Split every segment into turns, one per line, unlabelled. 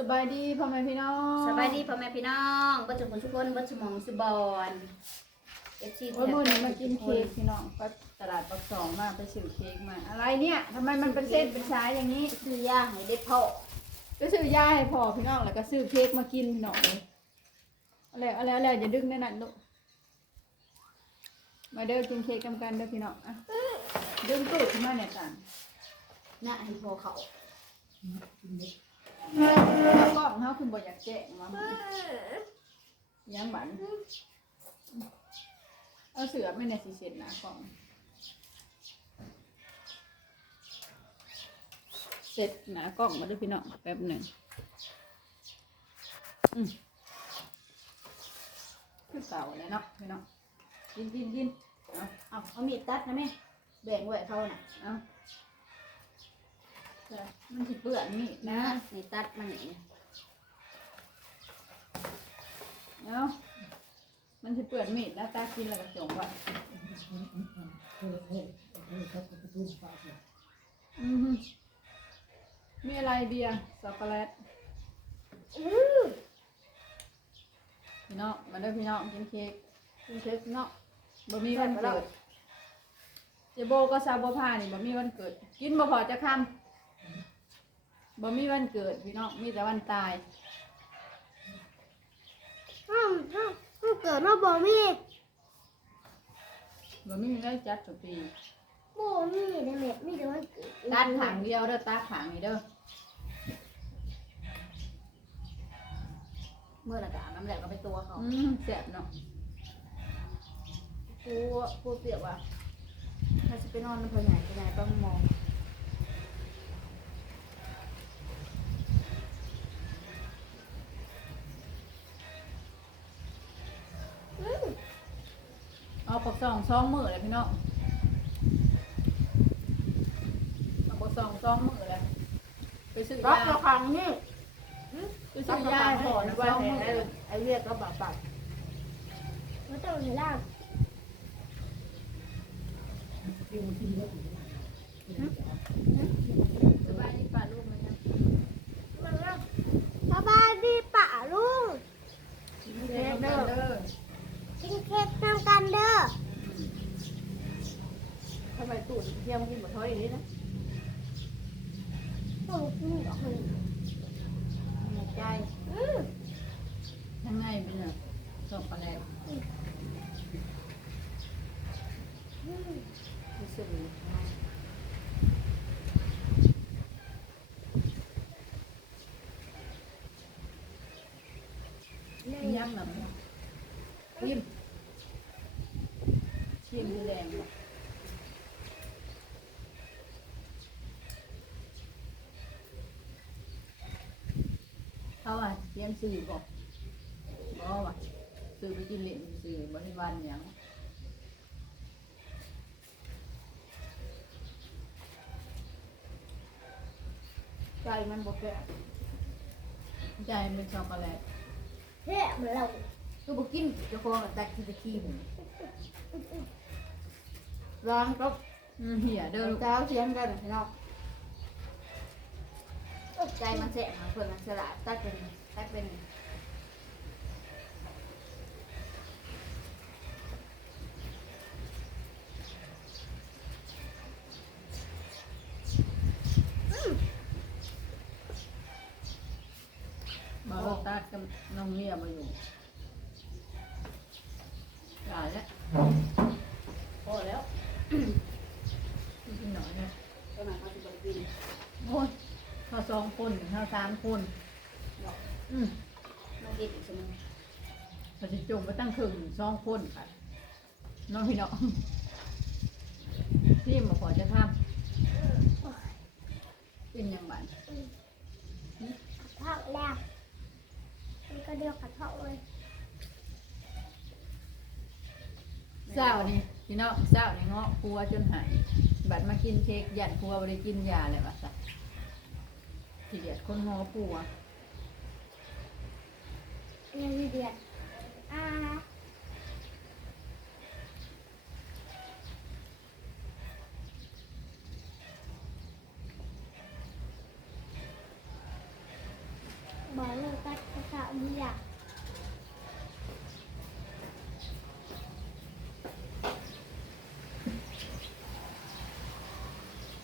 สบายดีพ่อแม่พี่น้อง
สบายดีพ่อแม่พี่น้องบัจจุบันทุกคนบัจจุมองสุบอนเอฟซี
โอ้ยมื้อนี้มากินเค้กพี่น้องก็ตลาดปักสองมาไปซื้อเค้กมา อะไรเนี่ยทำไมมันเป็นเส้นเป็นสายอย่างนี้
ซื้อย่างให้เด็กพ่อ
ไปซื้อยาให้พ่อพี่น้องแล้วก็ซื้อเค้กมากินพี่น้องเลยอะไรอะไรอะไรอย่าดึงแน่นั่นลูกมาเด้อกินเค้กกันกันเด้อพี่น้องอะดึงตูดขึ้นมาเนี่ยจ้ะ
หน้าให้พ่อเขา
แล้วก็เขาคือบ่อยากแจ้งมายังบันเอาเสือไม่ในสีเสร็จนะกล่อง เสร็จหนากล่องมาด้วยพี่น้องแป๊บหนึ่งอืมคือเก่าเลยเนาะพี่น้องกินกินกินเอา
เอาเอามีดตัดนะแม่แบ่งไว้เขาน่ะ
เอา มันสิเปื้อนนี่
นะ
นะ
นี่ตัดมันนี่
เอามันสิเปื้อนมีดแล้วตากินแล้วก็จงไว้อือหือมีอะไรเบียร์ช็อกโกแลตพี่น้องมาเด้อพี่น้องกินเค้กกินเค้กพี่น้องบ่มีวันเกิดเจโบก็ซาโบพานี่บ่มีวันเกิด กินบ่พอจะคำ บ่มีวันเกิดพี่น้องมีแต่วันตาย
ห้องห้องห้องเกิดมาบ่มี
บ่มีได้จัดทุกปี
บ่มีได้แม่มีแต่วันเกิด
ตัดขางเดียวเด้อตัดขางนี่เด้อ
เมื่อระกาน้ำแหลกก็ไปตัวเขา
อืมแซ่บเนาะ
ปูปูเปียกว่ะถ้าจะไปนอนมันพอใหญ่ไปไหนต้องมอง
เอาปักซองซองมือเลยพี่น้องเอาปักซองซองมือเลยไปซื้อ
รับ
ยา
ตัวครั้งนี่
ไปซื้อยาให้
พ่อ
พ่อ
นะ
นะ
ว่า
ซอง
ให้
มือ
ไอ้เรียกก็บาดบาด
บ่ต้องให้ล่าง
สบายดีป่ะลูกไหมนะ
มันล่างสบายดีป่าลุง
เค้กเด้อเด้อ
กินเค้กนำกันเด้อ
ทำไมตูดเทียมกินหมดท้อยอย่างนี้นะ
ต้องกินกับคน
ในใจ
อืม
ทั้งในเป็นแบบช็อกโกแลต
รู้สึก
ย่ำแบบชิมชิมแดงเขาอะเตรียมสื่อบอกบอกว่าสื่อไปกินเหรียญสื่อบริวารอย่าง
ใจมันบอกแก
ใจมันเป็นช็อกโกแลต
เฮ้เหมือนเรา
คือบุกินเจะคองแต่กินตะขี้มร้อนก็
อืมเหี่ยเด้
เดิ
อนลูก
เช้าเทียงกันพี่น้องใจมันแสบหาคนมันสลัดตัดเป็นตัดเป็น
มาโรตัดกับ น้องเมียมาอยู่หลายแล้ว
พอแล้ว
กินหน่อยเนี่ย
ตอนนั้นเขาจะกิน
โอ้ยเขาสองคนเขาสามคนอืม
มากินอีกใช่ไหม
เขาจะจงไปตั้งครึ่งสองคนค่ะน้องพี่น้องที่มาขอจะทำเป็นยังไง
เท่าแล้ว มันก็เดียวกับเท่าเลย
เศร้านี่พี่น้องเศร้านี่เงาะครัวจนหายบัดมากินเค้กยันครัวไม่ได้กินยาเลยว่ะสัทีเดียดคนงอปัว
เรียนเดือนอ่า บอกเลยตัด ภาษาไม่อยาก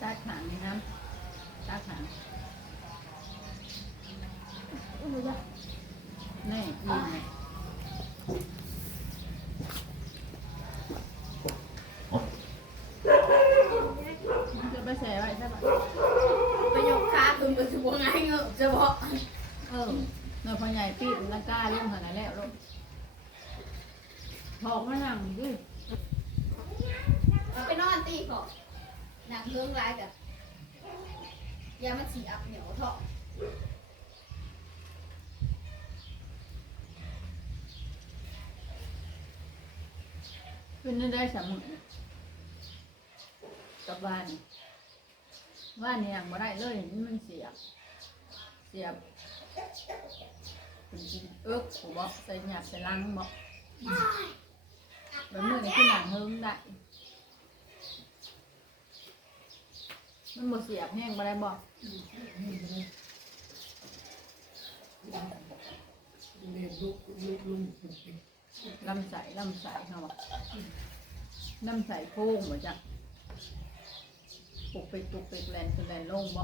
ตาขางนี่นะตาขาง
หนูอยาก
นี่นี่นี่มันจะไปแช่ไว้ใช่ปะ
ไปยกขาขึ้นไปสิบ่ง่ายเงอะจะบอก
เออเนื้อพอใหญ่ปีดลังกาเรื่องขนาดแล้วลูกพอกมานั่งดิ
ไปนอนตีก่อนหนังเรื่องร้ายกับ ยามันสีอับเหนียวเถาะ
ขึ้นได้สามหมื่นกับบ้านบ้านนี่ยังไม่ได้เลยมันเสียบ เสียบเป็นเอิกผมบอกใส่หยาบใส่ลังบอกแบบมือนี่คือหนังเฮิมได้ มันบ่เสียบแห้งบ่ได้บอกลำใสลำใสเขาบอกลำใสโค้งบ่จ้ะปุกไปปุกไปแลนคือแลนลงบ่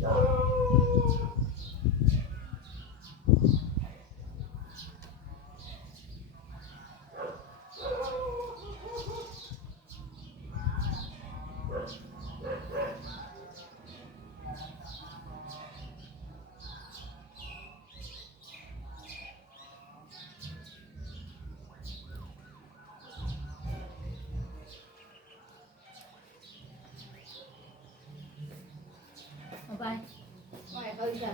เอป
ว่า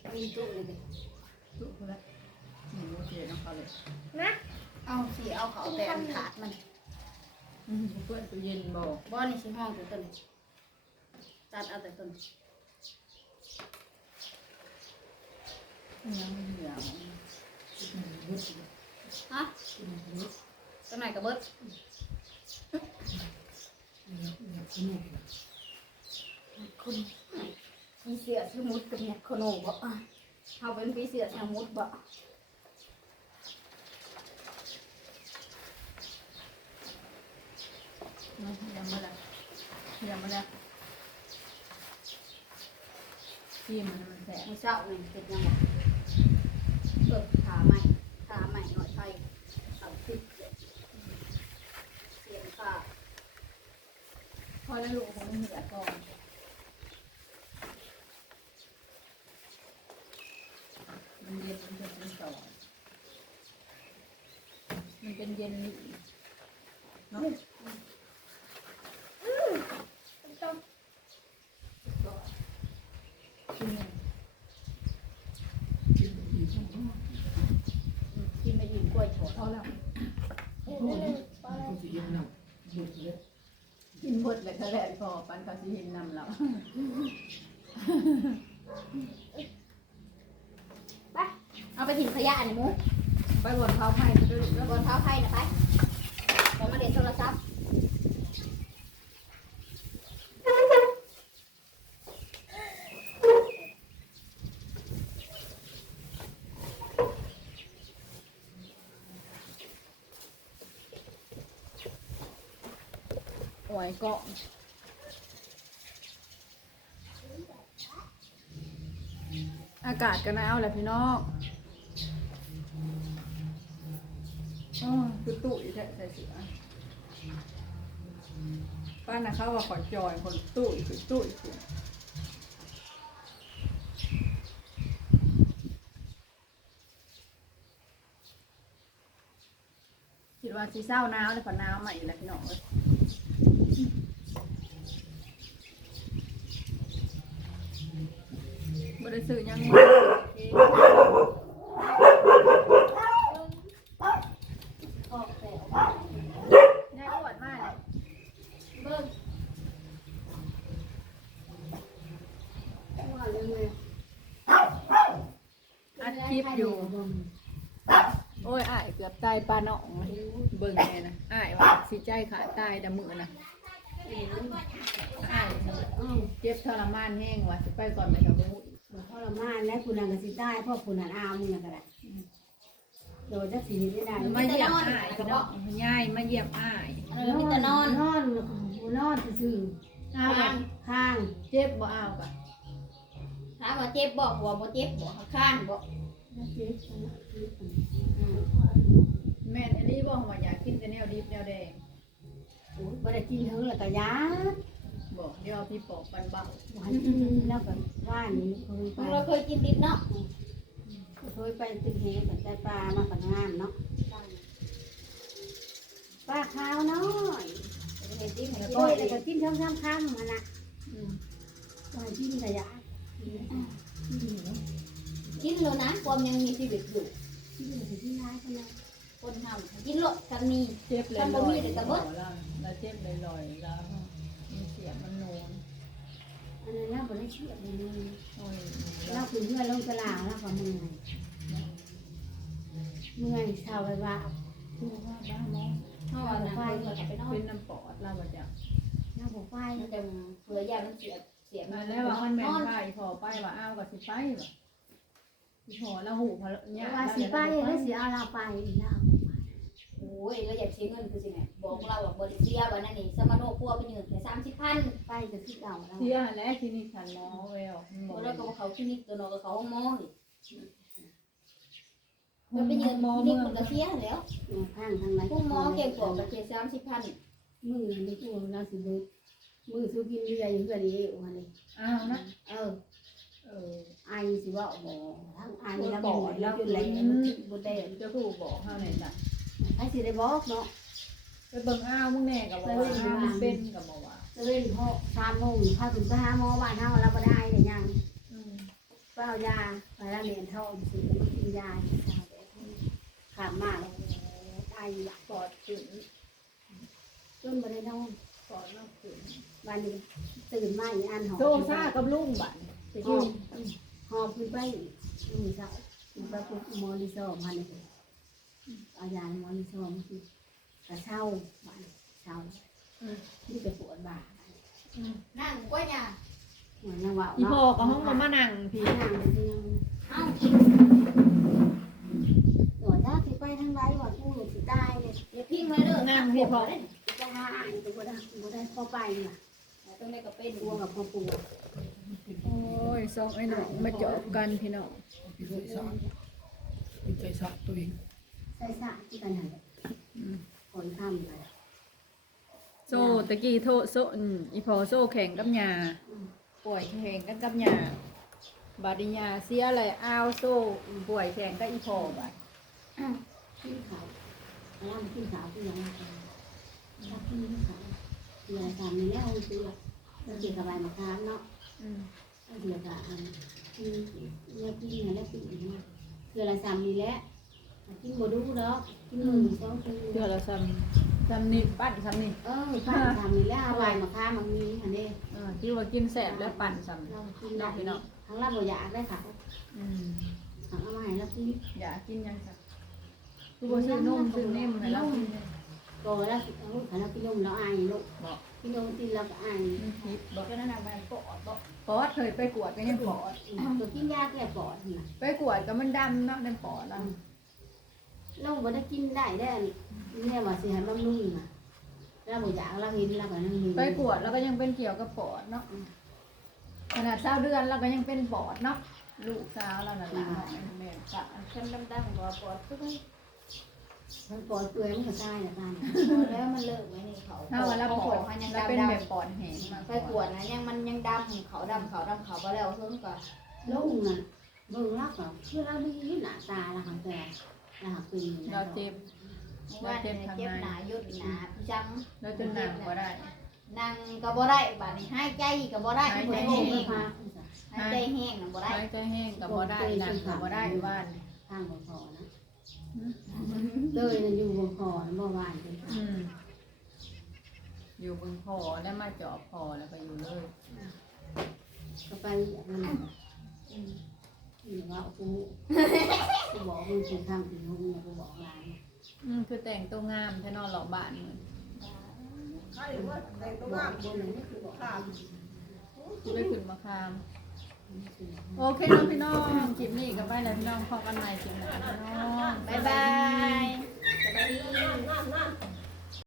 ให้เขาอีกอะเอาอีตู้เลยดิ
จุกแล้วหนูเจีน้องเขาเลย
นะ
เอาสีเอาเขาแต่อันขาดมัน
อืมเพื่อนตัวเย็นบ่
บ่นี่สิห้องตัวต้นตัดเอาแต่ต้น
ยังเหนียว
ฮะต้นไหนกระเบิดคุณ มีเสือสมุดกับเนี่ยโคโนบ่เขาเป็นปีเสือสมุดบ่
นะยังไม่ได้ยังไม่ได้ที่มันมันแสบ
มือเช้านี่เป็นยังไงเปิดขาใหม่ขาใหม่หน่อยไทยเอาติดเสียงขา
พอแล้วลูกคงไม่เหลือก่อนมันเย็นมันจะเป็นต่อ มันเป็นเย็นนี่เนาะ
ต้อง
กินเนี่ย
กินไปยืนกล้วยโฉด
พอแล้ว
เห็นเลยปลาอะไร
กินหมดเลยก็แล้วพอปันเขาสิเห็นนำเรา
ไปเอาไปถิ่นขยะนี่มู
ไปบนเท้าไผ่ไปด้วยลูก
แล้วบนเท้าไพ่นะไปผมมาเด็ดโทรศัพท์
โอ้ยเกาะอากาศก็หนาวแหละพี่น้อง อ๋อคือตุ้ยแท้ใส่เสือป้านะเขาว่าขอจอยคนตุ้ยคือตุ้ยคือคิดว่าสีเศร้าหนาวเลยพอหนาวมาอีกแล้วพี่น้องเอ้ยบริสุทธิ์ยังมา
ออกแต่
ยายอวดมากเลย
เบิ้งว่าเรื่องเลย
อัดคลิปอยู่ โอ้ยอ้ายเกือบตายปลาหนองเลยเบิ่งแม่นะ อ้ายว่า สิใจขาดตายแต่มือนะอ้าย
อืม
เจ็บทรมานแห้งว่ะสิไปก่อนไปกับบุ้
บ่ทรมานและคุณนังก็สิได้เพราะคุณนันอาวมึงก็ได้โดยจะสิได้ได้
มาเยี่ยมอ้ายพี่น้องง่ายมาเยี่ยมอ้าย
เออมีแต่นอน
นอนนอนซื่อ
อ้าวว่ะ
ๆข้าง
เจ็บบ่อ้าวกะ
ถามว่าเจ็บบ่หัวบ่เจ็บบ่ข้างบ่
แม่นอันนี้บ่ว่าอยากกินแต่แนวดิบแนว แดง
โอ้ยบ่ได้กินเถิงแล้วก็ยา
บอกเดี๋ยวเอาพี่ปอกปันเบา
บ่ให้กินแล้วก็ว่านนี้เคยไป
เราเคยกินดิบเนาะ
เคยไปตึกเฮกับได้ปลามากับงามเนาะปลาขาวน้อย
เห็นดิบเห็น
โอ้
ดิ
ยแล้วก็กินช่ำๆค่ำมันน่ะ
อืม
บ่ให้กินก็ยา
กินแล้วนะความยังมีชีวิตอยู่
กินก็สิกินร้ายคนนั้น
คน เฮากินโลดกันมี
เจ็บเลย
ทำบ่
ลอ
มี
ย
แต่กระเบิด
แล้วแล้วเจ็บเลยลอยแล้วมีเสียงมันโนน
อันนั้นเราบ่ได้เชื่อเลยนี่
โอ้ย
เราคือเพื่อนลงตลาดแล้วก็เมื่อยเมื่อยเช้าไปว่า
คือว่าบ้าเนาะ
เฮาอะนะเพิ่นก็ไปนอน
เป็นน้ำปอดเราบ่จ้ะ
เราบอกไป
มันจะเผื่อยามันเสียเสีย
มา
มา
แล้วว่ามันแม่นไปพอไปว่าอ้าวก็สิไปว่ะพอแล้วหูพอเนี่ย
ว่าสิไปแล้วสิเอาเราไปเรา
โอ้ยแล้วอยากเสียเงินคือสิแม่บอกเราว่าบ่ได้เสียว่านั่นนี่สมโนครัวไปยืนแค่30,000
ไปก็คือเก่าแล้ว
เสียแล้วที่นี่คันหมอแววหมอ
บ่แล้วก็ว่าเขาคลินิกตัวเนอก็เขาห้องหมออีกมันไปยืนหมอคลินิกมันก็เสียแล้ว
ข้างทางไหน
ผู้หมอเก่งกว่าก็แค่30,000
มือนี่กูเราสิเบิดมือสู้กินเบียร์อยู่กันนี่วันนี้
อ้าวนะ
เออ
เออ
ไอสิว่าบ่ทั้งไอแล้วบ่แล้วจนไหลมันบ่ได้
เจ้าผู้บอกเฮาไหนจ้ะ
ไอสิได้บอกเนาะ
ไปเบิ่งอ้าวมึงแน่กับบอกว่าอ้าวมันเป็นกับบอกว่า
จะเล่นพ่อสามโมงพาถึงไปหาหมอบ้านเฮาแล้วบ่ได้ได้ยัง
อืม
เปล่ายาไปแล้วเรียนเท่าสิแล้วมากินยาขามมากตายอยาก
ปอดขึ้น
จนบ่ได้นอน
ปอดเราขึ้น
วันนี้ตื่นมาอีอันหอม
โซซ่ากับลุงบัดไป
ห
ยื
อม
น
หอมขึ้นไปอืมเช้าไปปุ๊บหมอลิซอมาเลย เอายาหมอลิซอมากินกระเช้าบ้านเช้าที่จะปวดบ่า
นั่งกว่าเนี่ย
เหมือนนว่า
อีพ่อกับห้องมามานั่งพี่
นั่งเตียง
เอ้า
ตัวถ้าสิไปทางไรว่ากูสิตายเลย
อย่าพิงมาเด้อ
นั่งพี่พ่อ
จะหาอ่านตัวได้บ่ได้เข้าไปน่ะ
ตรงนี้ก็เป็น
ตัวกับพ่อปู่
โอ้ยสองไอ้หน้องมาเจาะกันพี่น้อง
เป็นใจสักตัวเอง
ใส่สะที่กันนั่นคนทำเลย
โซ่ตะกี้โทษโซ่อืมอีพ่อโซ่แข่งกับยาป่วยแข่งกันกับยาบาดนียาเสียอะไรอ้าวโซ่ป่วยแข่งกับอีพ่อบัด
ขึ้นเขาแล้วมันขึ้นเขาขึ้นยังไงถ้าขึ้นเขาเดี๋ยวทำนี่แล้วมันคือเราเกี่ยวกับใบมะขามเนาะ
อืม
เดี๋ยวกับอันกินเนี่ยกินเนี่ยแล้วกินอีกเนี่ยคืออะไรซ้ำนี่แหละ กินบ่ดูดอกกินมือสองคืน
เดี๋ยวเราซ้ำซ้ำนี่ปั้นซ้ำนี่
เออข้าทำนี่แล้วใบมะขามมันมีอันนี้
เออที่ว่ากินแสบแล้วปั่นซ้ำ
เรากินได้เนาะทั้งเราบ่อยากได้ค่ะ
อืม
ทั้งเอามาให้เรากิน
อยากกินยังค่ะคือบ่ซื้อนมซื้อเนมให้เรากินเนี่ย
ก็แล้วเอาขันเรากินนมเราอายลูก
บอก
กินนมกินเราก็อาย
มันคิดบอก
ก็นั่นน่ะมันปอดบ่
ปอดเคยไปกวดก็ยังปอด
ตัวกินยาแก้ปอดน่ะ
ไปกวดก็มันดำเนาะในปอดเรา
เราบ่ได้กินได้ได้เนี่ยว่าสิให้บำรุงน่ะเราบ่อยากเราเห็นเราก็นั่งอยู่
ไปกวดแล้วก็ยังเป็นเกี่ยวกับปอดเนาะขนาดเช้าเดือนเราก็ยังเป็นปอดเนาะลูกสาวเราน่ะนะแม่กะ
ฉันดำๆบ่ปอดคือ
มันปอดเปื่อยมันก็ตายน่ะตาย
แล้วมันเลิกไว้นี่เขา
ถ้าวันละปอด
เขายัง
เราเป็น
ดำ
แบบปอดแห้งมา
ๆไปกวดนะยังมันยังดำเขาดำเขาดำเขาบ่แล้วเพิ่งก็
ลูกน่ะเบิ่งเราก็คือเรามีหน้าตาเราค่ะแต่ เราหักปี
เราเจ็บ
ว่าเจ็บเจ็บหนายุดหนาพี่จัง
เราจนหนักก็ได้
นั่งก็บ่ได้บาดนี้หายใจก็บ่ได้
หายใจ
บ่
แห้
ได้
ง
หายใจแห้งน่ะบ่ได้
หายใจแห้งกับบ่ได้หนักกับบ่ได้บ้าน
ทางบ่พอนะเลยมันอยู่บ่พอนะบ่ว่านเป็น
อืมอยู่บนพอแล้วมาเจาะพอแล้วก็อยู่เลย
ก็ไปอย่างนั้นอื คือม
คือแต่งตัวงามแท้นอนหลอกบ้านเหมือน
ใช่แต่งตังาม
กูบอก
ข้า
มคือไปขุนมาคาม โอเคน้องพี่น้องคลิปนี้กับไปแล้วพี่น้องพอกันใหม่คลิปหน้าพี่น้องบ๊ายบาย
สวัสดี